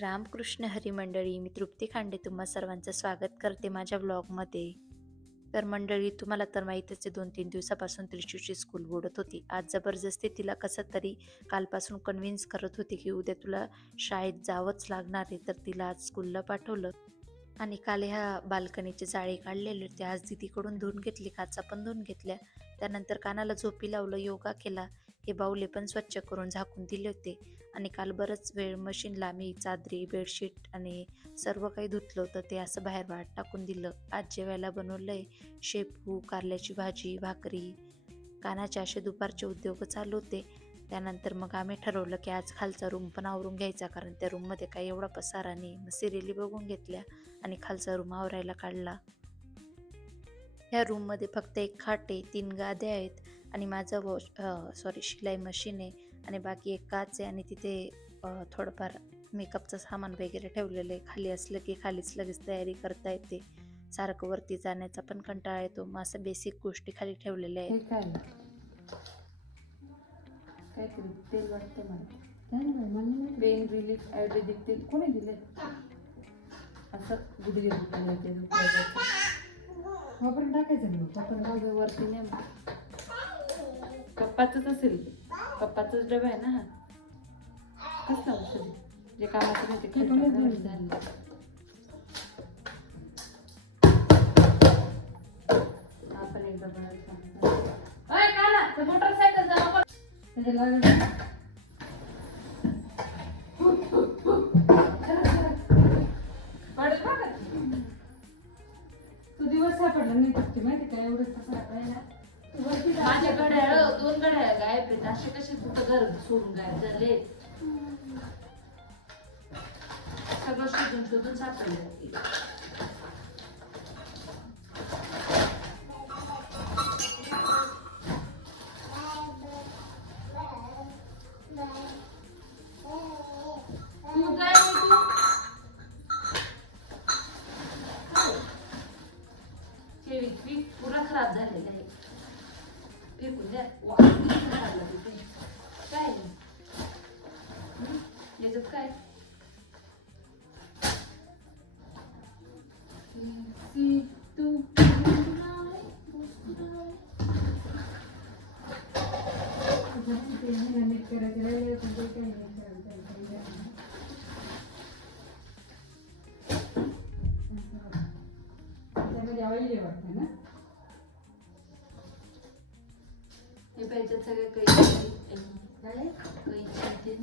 रामकृष्ण हरी मंडळी मी तृप्ती खांडे तुम्हा सर्वांचं स्वागत करते माझ्या व्लॉगमध्ये तर मंडळी तुम्हाला तर माहीतच आहे दोन तीन दिवसापासून त्रिशूची स्कूल बोडत होती. आज जबरदस्ती तिला कसं तरी कालपासून कन्व्हिन्स करत होती की उद्या तुला शाळेत जावंच लागणार आहे. तर तिला आज स्कूलला पाठवलं आणि काल ह्या बाल्कनीचे जाळे काढलेले. होते आज दिदीकडून धुवून घेतली काचा पण धुवून घेतल्या. त्यानंतर कानाला झोपी लावलं योगा केला. हे बाहुले पण स्वच्छ करून झाकून दिले होते. आणि काल बरंच वेळ मशीनला मी चादरी बेडशीट आणि सर्व काही धुतलं होतं. ते असं बाहेर बाहेर टाकून दिलं. आज जेवायला बनवलं आहे शेपू कारल्याची भाजी भाकरी. कानाचे असे दुपारचे उद्योग चालू होते. त्यानंतर मग आम्ही ठरवलं की आज खालचा रूम पण आवरून घ्यायचा कारण त्या रूममध्ये काही एवढा पसारा नाही मग सिरियली बघून घेतल्या आणि खालचा रूम आवरायला काढला. ह्या रूममध्ये फक्त एक खाटे तीन गाद्या आहेत. आणि माझं वॉश सॉरी शिलाई मशीन आहे आणि बाकी एक काच आहे आणि तिथे थोडंफार मेकअपचं सामान वगैरे ठेवलेलं आहे. खाली असलं की खालीच लगेच तयारी करता येते. सारखं वरती जाण्याचा पण कंटाळा येतो. मग असं बेसिक गोष्टी खाली ठेवलेल्या आहेत. काय काहीतरी तेल वाटतं मला. काय नाही बाई, मला नाही. माहिती. पेन रिलीफ आयुर्वेदिक तेल. कोणी दिले असं गुडघे टाकायचं वरती नाही. पप्पाचंच असेल. पप्पाचाच डबा आहे ना हा कसलं औषध? जे कामाचं नाही ते झालं. आपण एकदा मोटरसायकल माझ्या घड्याळ दोन घड्याळ गायब आहेत. असे कसे कुठं घर सोडून गायब झाले सगळं शोधून शोधून सापडले. तू पुरा खराब झालेला आहे. फेकून द्या वा, किती खराब लागली ते. काय हं? याच्यात काय सी टू ते नाही ना, नीट करायचं हे पाहिजे सगळे काही काय काही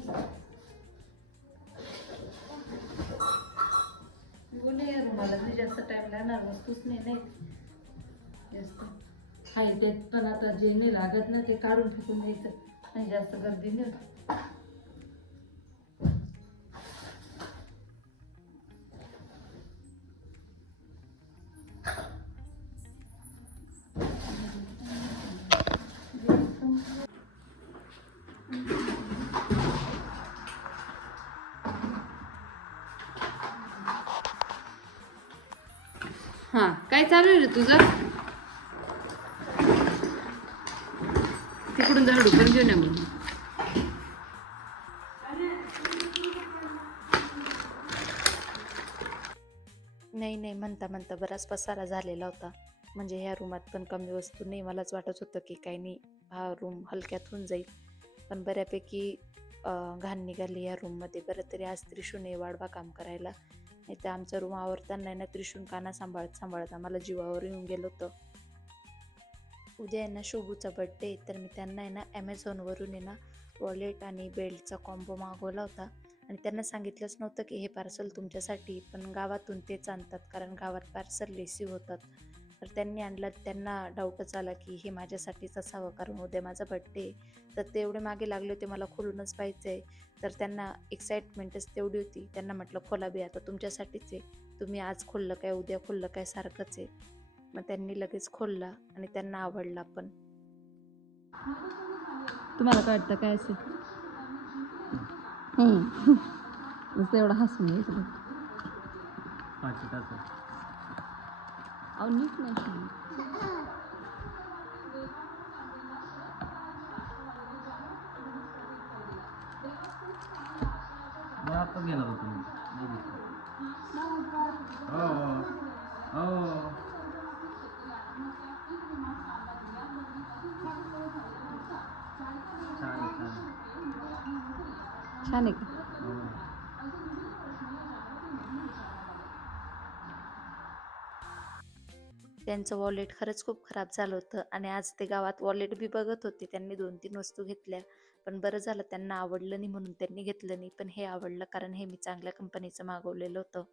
बोले मला नाही जास्त टाइम लागणार वस्तूच नाही नाही जास्त. हाय त्यात पण आता जे नाही लागत ना ते काढून फेकून द्यायचं. आणि जास्त गर्दी नाही. हा काय चालू आहे रे तुझं? तिकडून झाडू पण घेऊन या म्हणून. नाही नाही म्हणता म्हणता बराच पसारा झालेला होता. म्हणजे ह्या रूमात पण कमी वस्तू नाही. मलाच वाटत होतं की काही नाही हा रूम हलक्यात होऊन जाईल. पण बऱ्यापैकी घाण निघाली या रूममध्ये. बरं तरी आज त्रिशूने वाढवा काम करायला. नाही तर आमचा रूम आवरताना आहे ना त्रिशून काना सांभाळत. सांभाळत आम्हाला जीवावर येऊन गेलो होतं. उद्या आहे ना शोभूचा बड्डे तर मी त्यांना आहे ना ॲमेझॉनवरून आहे ना वॉलेट आणि बेल्टचा कॉम्बो मागवला होता. आणि त्यांना सांगितलंच नव्हतं की हे पार्सल तुमच्यासाठी पण गावातून तेच आणतात कारण गावात पार्सल रिसीव होतात. तर त्यांनी आणलं. त्यांना डाऊटच आला की हे माझ्यासाठीच असावं कारण उद्या माझा बड्डे तर ते एवढे मागे लागले होते मला खोलूनच पाहिजे आहे तर त्यांना एक्साइटमेंटच तेवढी होती. त्यांना म्हटलं खोला बी आता तुमच्यासाठीच आहे. तुम्ही आज खोललं काय उद्या खोललं काय सारखंच आहे. मग त्यांनी लगेच खोलला आणि त्यांना आवडला पण. तुम्हाला काय वाटतं काय असेल? एवढं हसून अहो नीट नाही आत्ताच घेणार होतो. मी हो हो. हो. छान छान. छान आहे त्यांचं वॉलेट खरंच खूप खराब झालं होतं. आणि आज ते गावात वॉलेट बी बघत होते. त्यांनी दोन तीन वस्तू घेतल्या. पण बरं झालं त्यांना आवडलं नाही म्हणून त्यांनी घेतलं नाही. पण हे आवडलं कारण हे मी चांगल्या कंपनीचं मागवलेलं होतं.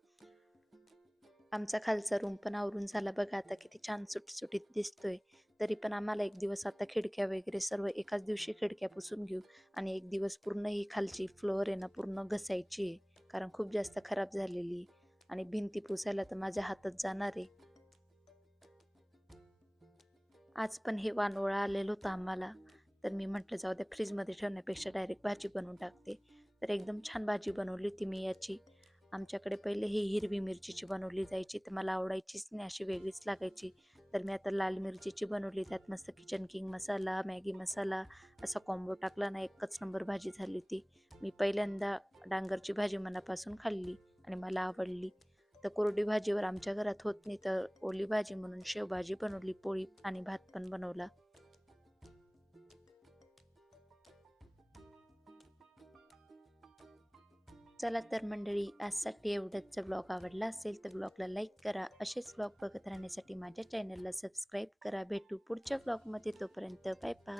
आमचा खालचा रूम पण आवरून झाला बघा. आता किती छान सुटसुटीत दिसतोय. तरी पण आम्हाला एक दिवस आता खिडक्या वगैरे सर्व एकाच दिवशी खिडक्या पुसून घेऊ. आणि एक दिवस पूर्ण ही खालची फ्लोअर आहे ना पूर्ण घसायची आहे. कारण खूप जास्त खराब झालेली आणि भिंती पुसायला तर माझ्या हातात जाणार आहे. आज पण हे वानोळा आलेलं होतं आम्हाला. तर मी म्हटलं जाऊ द्या फ्रीजमध्ये ठेवण्यापेक्षा डायरेक्ट भाजी बनवून टाकते. तर एकदम छान भाजी बनवली होती मी याची. आमच्याकडे पहिले ही हिरवी मिरचीची बनवली जायची तर मला आवडायचीच नाही अशी वेगळीच लागायची. तर मी आता लाल मिरचीची बनवली त्यात मस्त kitchen king masala Maggi masala असा कॉम्बो टाकला ना एकच नंबर भाजी झाली होती. मी पहिल्यांदा डांगरची भाजी मनापासून खाल्ली आणि मला आवडली. तर कोरडी भाजीवर आमच्या घरात होत नाही तर ओली भाजी म्हणून शेवभाजी बनवली पोळी आणि भात पण बनवला. चला तर मंडळी आजसाठी एवढंच ब्लॉग आवडला असेल तर ब्लॉगला लाईक करा. असेच ब्लॉग बघत राहण्यासाठी माझ्या चॅनलला सबस्क्राईब करा. भेटू पुढच्या ब्लॉगमध्ये तोपर्यंत बाय बाय